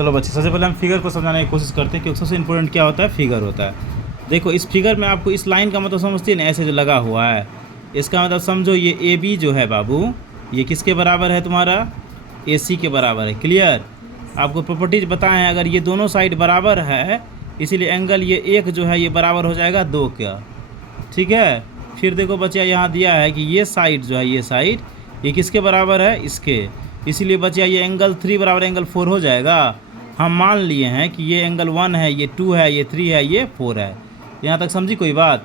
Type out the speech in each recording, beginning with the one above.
चलो बच्चे, सबसे पहले हम फिगर को समझाने की कोशिश करते हैं, क्योंकि सबसे इंपॉर्टेंट क्या होता है, फिगर होता है। देखो इस फिगर में आपको इस लाइन का मतलब समझती है ना, ऐसे जो लगा हुआ है, इसका मतलब समझो ये ए बी जो है बाबू, ये किसके बराबर है तुम्हारा, ए सी के बराबर है। क्लियर। आपको प्रॉपर्टीज बताएं हैं, अगर ये दोनों साइड बराबर है, इसीलिए एंगल ये एक जो है ये बराबर हो जाएगा 2 का। ठीक है। फिर देखो बच्चा यहाँ दिया है कि ये साइड जो है, ये साइड ये किसके बराबर है, इसके, इसीलिए बच्चा ये एंगल 3 बराबर एंगल 4 हो जाएगा। हम मान लिए हैं कि ये एंगल 1 है, ये 2 है, ये 3 है, ये 4 है। यहाँ तक समझी कोई बात।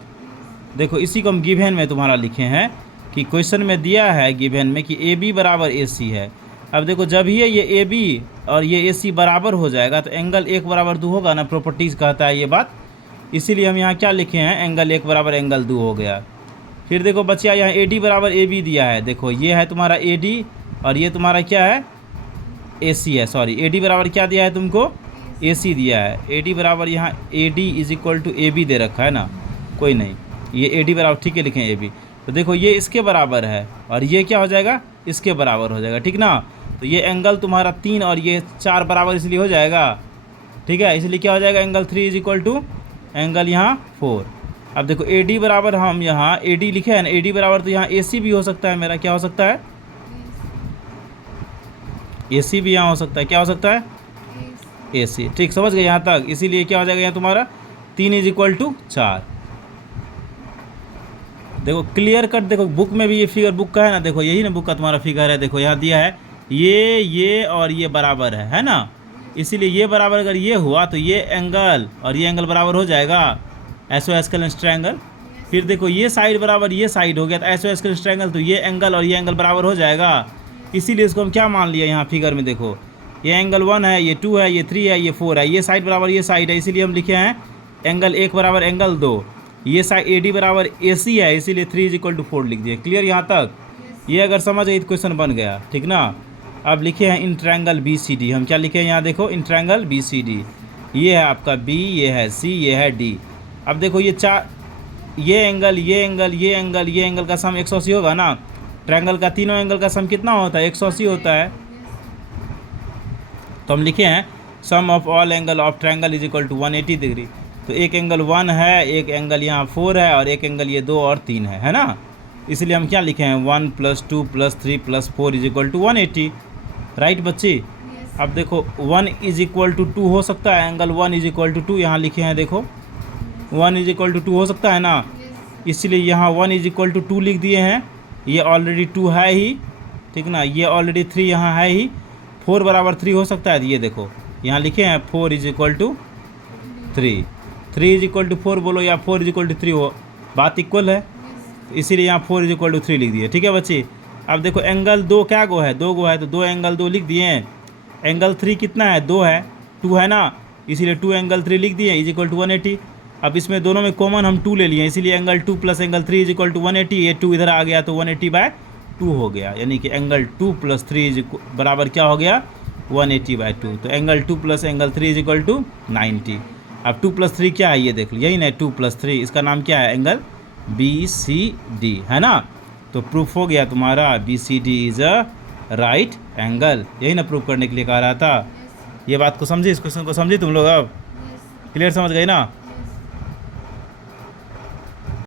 देखो इसी को हम गिवन में तुम्हारा लिखे हैं कि क्वेश्चन में दिया है गिवन में कि ए बी बराबर ए सी है। अब देखो जब ही ये ए बी और ये ए सी बराबर हो जाएगा तो एंगल 1 बराबर 2 होगा ना, प्रॉपर्टीज़ कहता है ये बात। इसीलिए हम यहाँ क्या लिखे हैं, एंगल 1 बराबर एंगल 2 हो गया। फिर देखो बच्चा यहाँ ए डी बराबर ए बी दिया है। देखो ये है तुम्हारा ए डी और ये तुम्हारा क्या है, ए सी है। सॉरी, ए डी बराबर क्या दिया है तुमको, ए सी दिया है। ए डी बराबर यहाँ A D is equal to A B दे रखा है ना, कोई नहीं, ये ए डी बराबर ठीक है लिखें ए बी। तो देखो ये इसके बराबर है और ये क्या हो जाएगा, इसके बराबर हो जाएगा। ठीक ना। तो ये एंगल तुम्हारा 3 और ये 4 बराबर इसलिए हो जाएगा। ठीक है। इसलिए क्या हो जाएगा, angle 3 is equal to angle यहाँ 4। अब देखो ए डी बराबर हम यहाँ ए डी लिखे हैं ना, ए डी बराबर तो यहाँ ए सी भी हो सकता है मेरा, क्या हो सकता है, ए सी भी यहाँ हो सकता है, क्या हो सकता है, ए सी। ठीक, समझ गए यहाँ तक। इसीलिए क्या हो जाएगा यहाँ तुम्हारा 3 इज इक्वल टू 4। देखो क्लियर कट, देखो बुक में भी ये फिगर बुक का है ना, देखो यही ना बुक का तुम्हारा फिगर है। देखो यहाँ दिया है ये और ये बराबर है ना, इसीलिए ये बराबर अगर ये हुआ तो ये एंगल और ये एंगल बराबर हो जाएगा, एसोएस्केलेन ट्रायंगल। फिर देखो ये साइड बराबर ये साइड हो गया तो एसोएस्केलेन ट्रायंगल, तो ये एंगल और ये एंगल बराबर हो जाएगा। इसीलिए इसको हम क्या मान लिया यहाँ फिगर में, देखो ये एंगल 1 है, ये 2 है, ये 3 है, ये 4 है, ये साइड बराबर ये साइड है, इसीलिए हम लिखे हैं एंगल 1 बराबर एंगल 2। ये साइड ए डी बराबर ए सी है, इसीलिए 3 इज इक्वल टू 4 लिख दिए। क्लियर यहाँ तक। ये अगर समझ गई तो क्वेश्चन बन गया। ठीक ना। अब लिखे हैं in triangle B C D. हम क्या लिखे हैं यहाँ, देखो in triangle B C D, ये है आपका बी, ये है सी, ये है डी। अब देखो ये ये एंगल ये एंगल ये एंगल ये एंगल का सम 180 होगा ना। ट्रायंगल का तीनों एंगल का सम कितना होता है, 180 होता है। तो हम लिखे हैं sum of all angle of triangle is equal to 180 degree. तो एक एंगल 1 है, एक एंगल यहाँ 4 है और एक एंगल ये 2 और 3 है ना। इसलिए हम क्या लिखे हैं 1 + 2 + 3 + 4 इज इक्वल टू 180। राइट बच्ची। अब देखो 1 इज इक्वल टू 2 हो सकता है, एंगल 1 इज इक्वल टू 2 यहाँ लिखे हैं। देखो 1 इज इक्वल टू 2 हो सकता है ना, इसलिए यहाँ 1 इज इक्वल टू 2 लिख दिए हैं। ये ऑलरेडी 2 है ही, ठीक ना, ये ऑलरेडी 3 यहाँ है ही। 4 बराबर 3 हो सकता है, ये देखो यहाँ लिखे हैं 4 is equal to 3। 3 is equal to 4 बोलो या 4 इज इक्वल टू 3 हो, बात इक्वल है, इसीलिए यहाँ 4 इज इक्वल टू 3 लिख दिए। ठीक है बच्ची। अब देखो एंगल 2 क्या गो है, 2 गो है, तो 2 एंगल 2 लिख दिए हैं। एंगल 3 कितना है, 2 है, 2 है ना, इसीलिए 2 एंगल 3 लिख दिए इज इक्वल टू 180। अब इसमें दोनों में कॉमन हम 2 ले लिए, इसीलिए angle 2 + angle 3 is equal to 180। ये 2 इधर आ गया तो 180/2 हो गया, यानी कि एंगल 2 + 3 इज बराबर क्या हो गया, 180/2। तो angle 2 + angle 3 is equal to 90। अब 2 + 3 क्या है, ये देख लो, यही ना 2 + 3, इसका नाम क्या है, एंगल बी सी डी है ना। तो प्रूफ हो गया तुम्हारा B C D is a right angle. यही ना प्रूफ करने के लिए कह रहा था। ये बात को समझी, इस क्वेश्चन को समझी तुम लोग। अब क्लियर समझ गए ना।